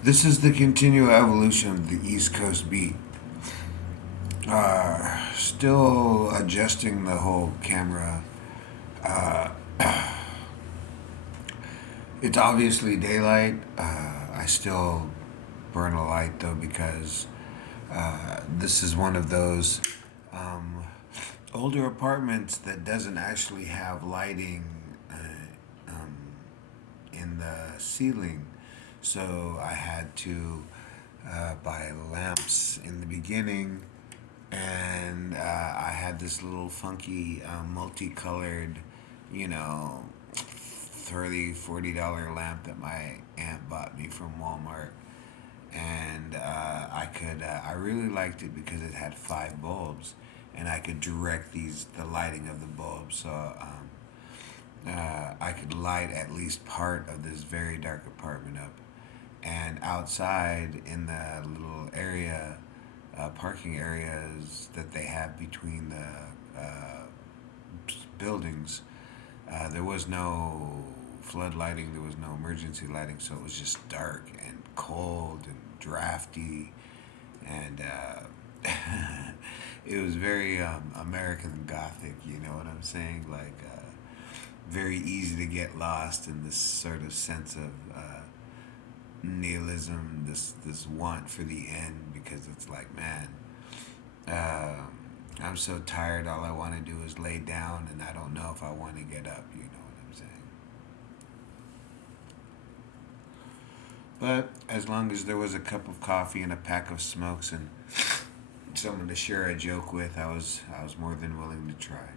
This is the continual evolution of the East Coast beat. Still adjusting the whole camera. Uh, it's obviously daylight. I still burn a light though because this is one of those um, older apartments that doesn't actually have lighting um, in the ceiling. So I had to buy lamps in the beginning, and I had this little funky multicolored, you know, $30, $40 lamp that my aunt bought me from Walmart. And I really liked it because it had five bulbs, and I could direct the lighting of the bulbs. So I could light at least part of this very dark apartment up. And outside in the little area, parking areas that they have between the buildings, there was no flood lighting, there was no emergency lighting, so it was just dark and cold and drafty, and it was very American Gothic. You know what I'm saying? Like very easy to get lost in this sort of sense of nihilism, this want for the end, because it's like, man, I'm so tired. All I want to do is lay down, and I don't know if I want to get up. You know what I'm saying? But as long as there was a cup of coffee and a pack of smokes and someone to share a joke with, I was more than willing to try.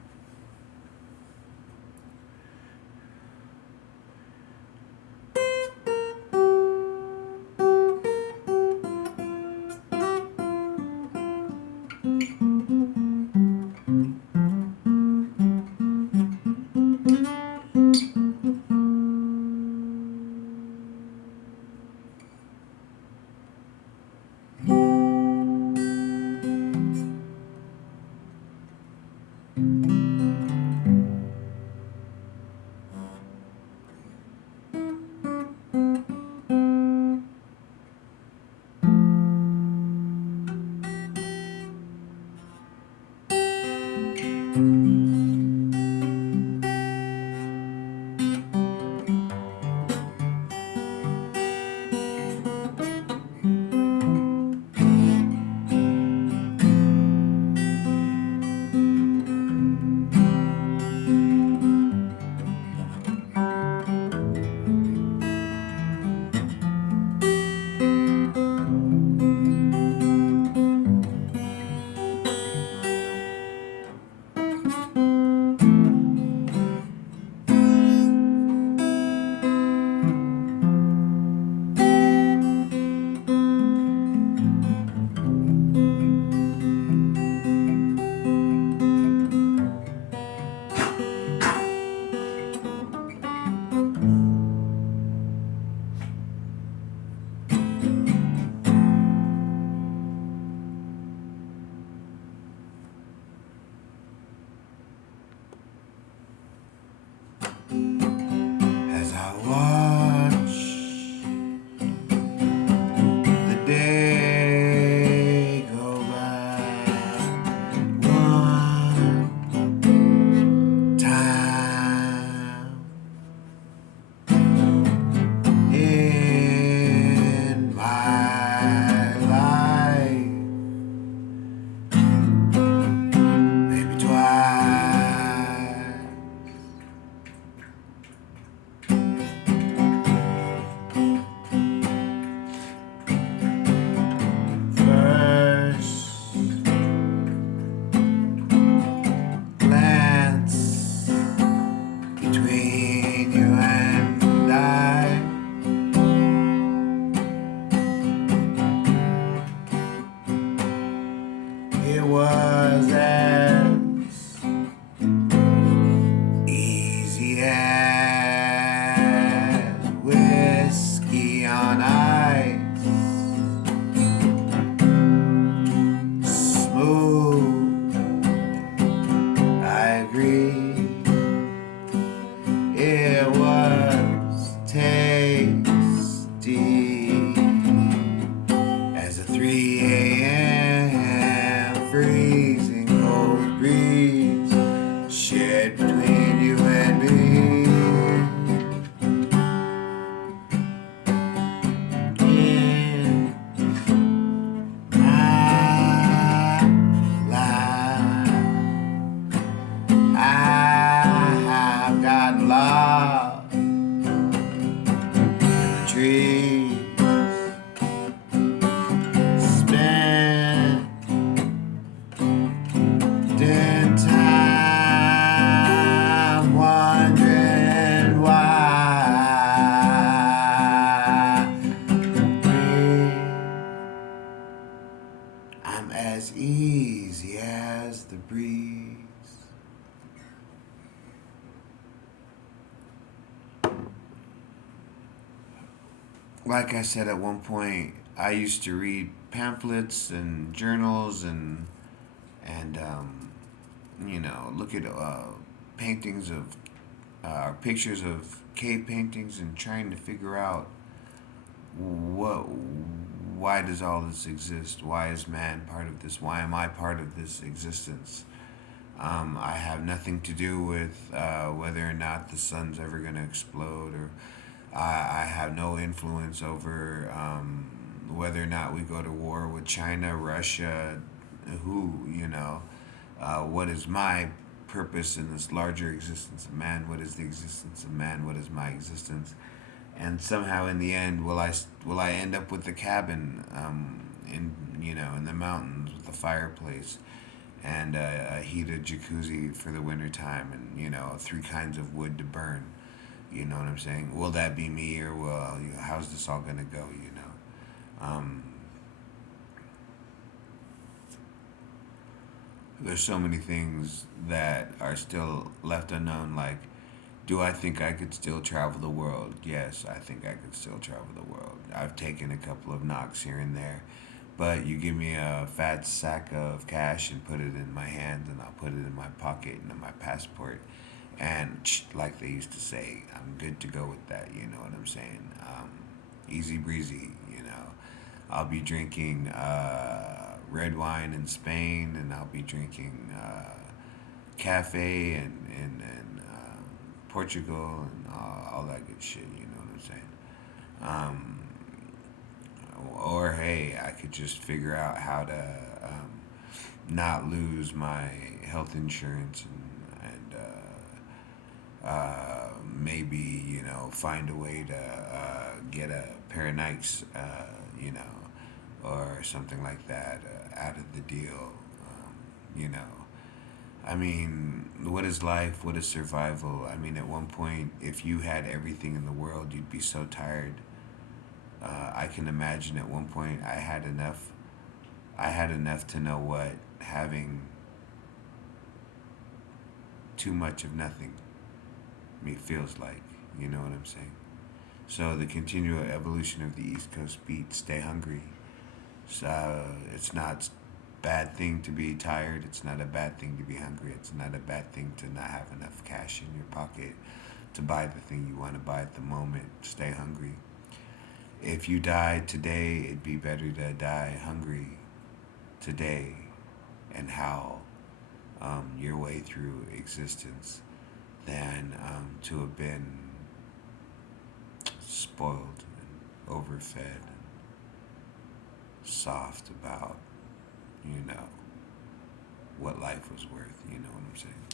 As I watch the day go by one time in my life, maybe twice. First glance between you and I, it was as easy as whiskey on ice, smooth, I agree. It was tasty. like I said at one point, I used to read pamphlets and journals and look at paintings of pictures of cave paintings and trying to figure out what why does all this exist? Why is man part of this? Why am I part of this existence? I have nothing to do with whether or not the sun's ever going to explode, or I have no influence over whether or not we go to war with China, Russia, what is my purpose in this larger existence of man? What is the existence of man? What is my existence? And somehow, in the end, will I end up with the cabin in the mountains with a fireplace and a heated jacuzzi for the winter time, and three kinds of wood to burn. You know what I'm saying? Will that be me, or how's this all gonna go? There's so many things that are still left unknown. Like, do I think I could still travel the world? Yes, I think I could still travel the world. I've taken a couple of knocks here and there, but you give me a fat sack of cash and put it in my hands, and I'll put it in my pocket and in my passport. And like they used to say, I'm good to go with that. You know what I'm saying? Easy breezy. I'll be drinking red wine in Spain, and I'll be drinking cafe and Portugal and all that good shit. You know what I'm saying? Or hey, I could just figure out how to not lose my health insurance and maybe find a way to get a pair of Nikes, or something like that out of the deal. You know, I mean, what is life? What is survival? I mean, at one point, if you had everything in the world, you'd be so tired. I can imagine at one point I had enough. I had enough to know what having too much of nothing me feels like. You know what I'm saying? So the continual evolution of the East Coast beat, stay hungry. So it's not a bad thing to be tired. It's not a bad thing to be hungry. It's not a bad thing to not have enough cash in your pocket to buy the thing you want to buy at the moment. Stay hungry. If you died today, it'd be better to die hungry today and howl your way through existence than to have been spoiled and overfed and soft about, you know, what life was worth. You know what I'm saying?